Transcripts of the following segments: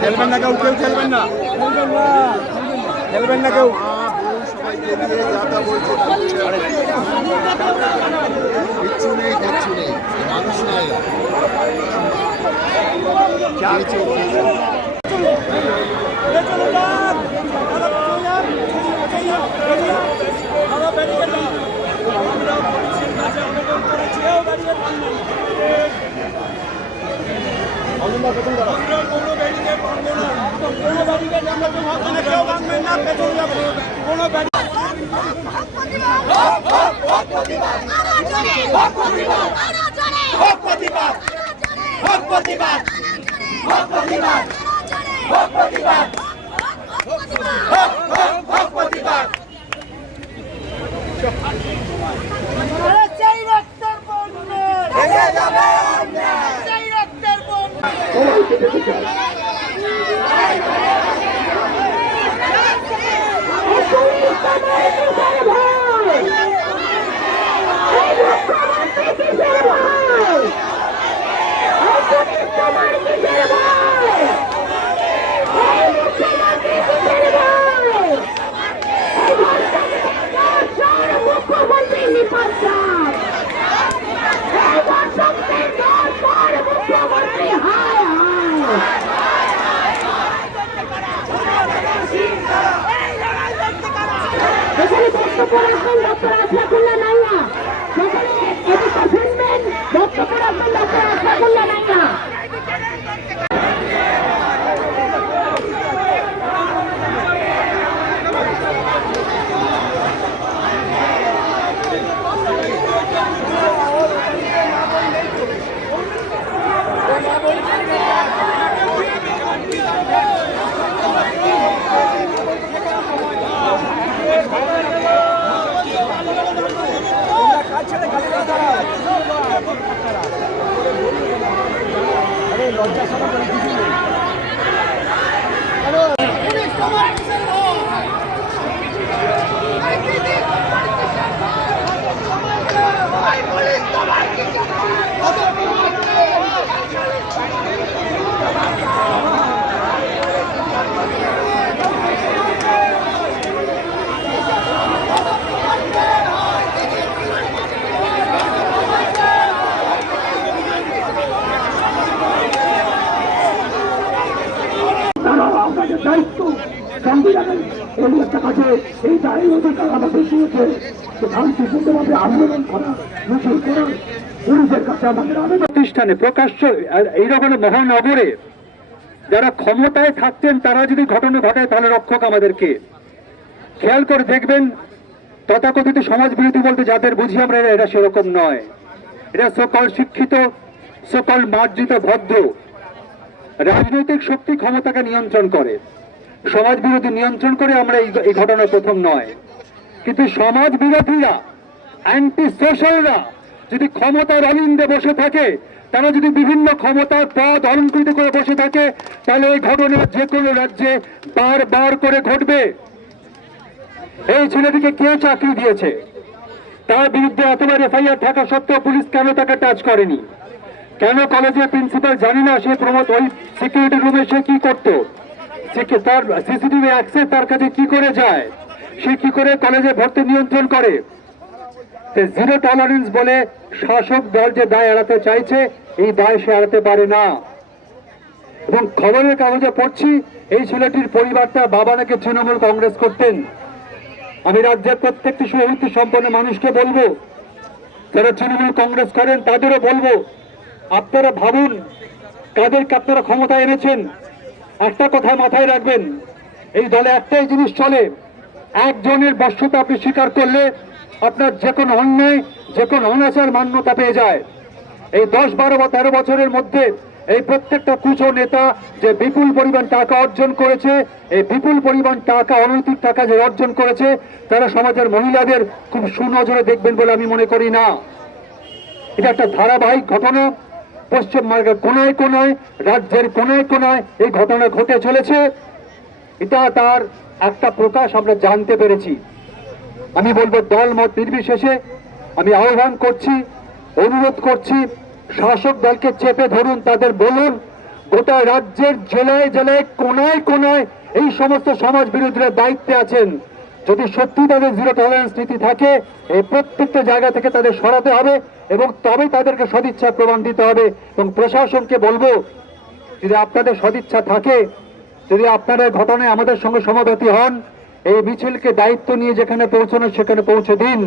খেলবেন না কেউ কেউ খেলবেন না। খেলবেন না কেউ। কিচ্ছু নেই কিচ্ছু নেই মানুষ নাই খেয়েছে, খেয়েছে। সেই রক্তের বন্যা ভেঙে যাবে সেই রক্তের বন্যা মুখ্যমন্ত্রী ¡Chocolate! একটা কাছে এই দায়ী আমাদের দিয়েছে যে শান্তিপূর্ণভাবে আন্দোলন করা মিছিল করা পুলিশের কাছে আমাদের প্রতিষ্ঠানে প্রকাশ্য এইরকম মহানগরে যারা ক্ষমতায় থাকতেন, তারা যদি ঘটনা ঘটায়, তাহলে রক্ষক আমাদেরকে। খেয়াল করে দেখবেন, তথাকথিত সমাজ বিরোধী বলতে যাদের বুঝি আমরা, এরা সেরকম নয়। এরা সকল শিক্ষিত, সকল মার্জিত, ভদ্র। রাজনৈতিক শক্তি ক্ষমতাকে নিয়ন্ত্রণ করে। সমাজ বিরোধী নিয়ন্ত্রণ করে আমরা এই ঘটনা প্রথম নয়। কিন্তু সমাজ বিরোধীরা অ্যান্টি সোশ্যালরা যদি ক্ষমতার অলিন্দে বসে থাকে, তারা যদি বিভিন্ন ক্ষমতার পদ অলঙ্কৃত করে বসে থাকে, তাহলে এই ঘটনা যে কোনো রাজ্যে বারবার করে ঘটবে। এই ছেলেটিকে কে চাকরি দিয়েছে? তার বিরুদ্ধে এতবার এফআইআর থাকা সত্ত্বেও পুলিশ কেন তাকে টাচ করেনি? কেন কলেজের প্রিন্সিপাল জানি না সে প্রমোদ ওই সিকিউরিটি রুমে সে কি করতো? তার সিসিটিভি অ্যাক্সেস তার কাছে কি করে যায়? সে কি করে কলেজে ভর্তি নিয়ন্ত্রণ করে? জিরো টলারেন্স বলে শাসক দল যে দায় এড়াতে চাইছে, এই দায় সে এড়াতে পারে না। এবং খবরের কাগজে পড়ছি, এই ছেলেটির পরিবারটা বাবা নাকি তৃণমূল কংগ্রেস করতেন। আমি রাজ্যের প্রত্যেকটি সুহৃতি সম্পন্ন মানুষকে বলব, যারা তৃণমূল কংগ্রেস করেন তাদেরও বলব, আপনারা ভাবুন, কাদেরকে আপনারা ক্ষমতা এনেছেন? একটা কথা মাথায় রাখবেন, এই দলে একটাই জিনিস চলে, একজনের বর্ষতা আপনি স্বীকার করলে আপনার যে কোনো অন্যায়, যে কোনো অনাচার মান্যতা পেয়ে যায়। এই দশ, বারো বা তেরো বছরের মধ্যে এই প্রত্যেকটা কুচো নেতা যে বিপুল পরিমাণ টাকা অর্জন করেছে, এই বিপুল পরিমাণ টাকা, অনৈতিক টাকা যে অর্জন করেছে, তারা সমাজের মহিলাদের খুব সুনজরে দেখবেন বলে আমি মনে করি না। এটা একটা ধারাবাহিক ঘটনা পশ্চিমবঙ্গের কোনায় কোনায়, রাজ্যের কোনায় কোনায় এই ঘটনা ঘটে চলেছে। এটা তার একটা প্রকাশ আমরা জানতে পেরেছি। আমি বলব দল মত নির্বিশেষে আমি আহ্বান করছি, অনুরোধ করছি, শাসক দলকে চেপে ধরুন, তাদের বলুন, গোটা রাজ্যের জেলায় জেলায় কোনায় কোনায় এই সমস্ত সমাজ বিরোধীরা দায়িত্বে আছেন। যদি সত্যি তাদের জিরো টলারেন্স নীতি থাকে, এই প্রত্যেকটা জায়গা থেকে তাদের সরাতে হবে এবং তবে তাদেরকে সদিচ্ছা প্রমাণ দিতে হবে। এবং প্রশাসনকে বলব, যদি আপনাদের সদিচ্ছা থাকে, যদি আপনারা ঘটনায় আমাদের সঙ্গে সমবেতি হন, এই মিছিলকে দায়িত্ব নিয়ে যেখানে পৌঁছানো সেখানে পৌঁছে দিন।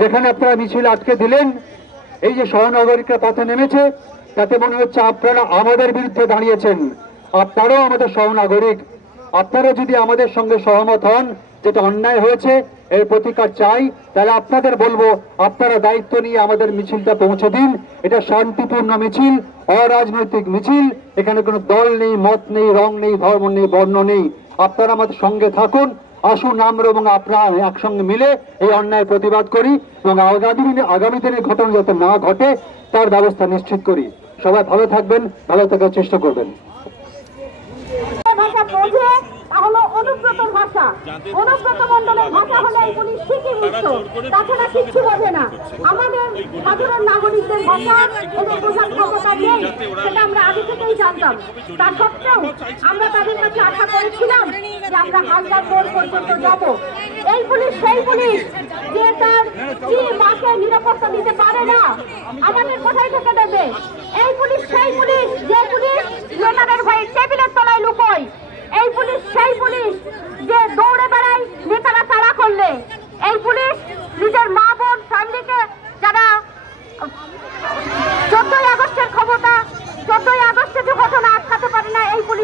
যেখানে আপনারা মিছিল আটকে দিলেন, এই যে সহনগরিকরা পথে নেমেছে, তাতে মনে হচ্ছে আপনারা আমাদের বিরুদ্ধে দাঁড়িয়েছেন। আপনারাও আমাদের সহনাগরিক আপনারা যদি আমাদের সঙ্গে সহমত হন যেটা অন্যায় হয়েছে, এর প্রতিকার চাই। তাহলে আপনাদের বলব, আপনারা দায়িত্ব নিয়ে আমাদের মিছিলটা পৌঁছে দিন। এটা শান্তিপূর্ণ মিছিল, অরাজনৈতিক মিছিল। এখানে কোনো দল নেই, মত নেই, রং নেই, ধর্ম নেই, বর্ণ নেই। আপনারা আমাদের সঙ্গে থাকুন, আসুন আমরা এবং আপনারা একসঙ্গে মিলে এই অন্যায় প্রতিবাদ করি এবং আগামী দিনে, আগামী দিনের ঘটনা যাতে না ঘটে, তার ব্যবস্থা নিশ্চিত করি। সবাই ভালো থাকবেন, ভালো থাকার চেষ্টা করবেন। অনুব্রতর ভাষা। অনুব্রত মন্ডলের ভাষা হলে তাছাড়া কিচ্ছু বোঝে না। আমাদের সাধারণ নাগরিকদের ভাষা এবং বোঝার ক্ষমতা নেই সেটা আমরা আগে থেকেই জানতাম। তা সত্ত্বেও আমরা তাদের কাছে আশা করেছিলাম যে আমরা হালদার মোড় পর্যন্ত যাব। এই পুলিশ সেই পুলিশ যে তার স্ত্রী মাকে নিরাপত্তা দিতে পারে না আমাদের কোথায় থেকে দেবে? এই পুলিশ সেই পুলিশ যে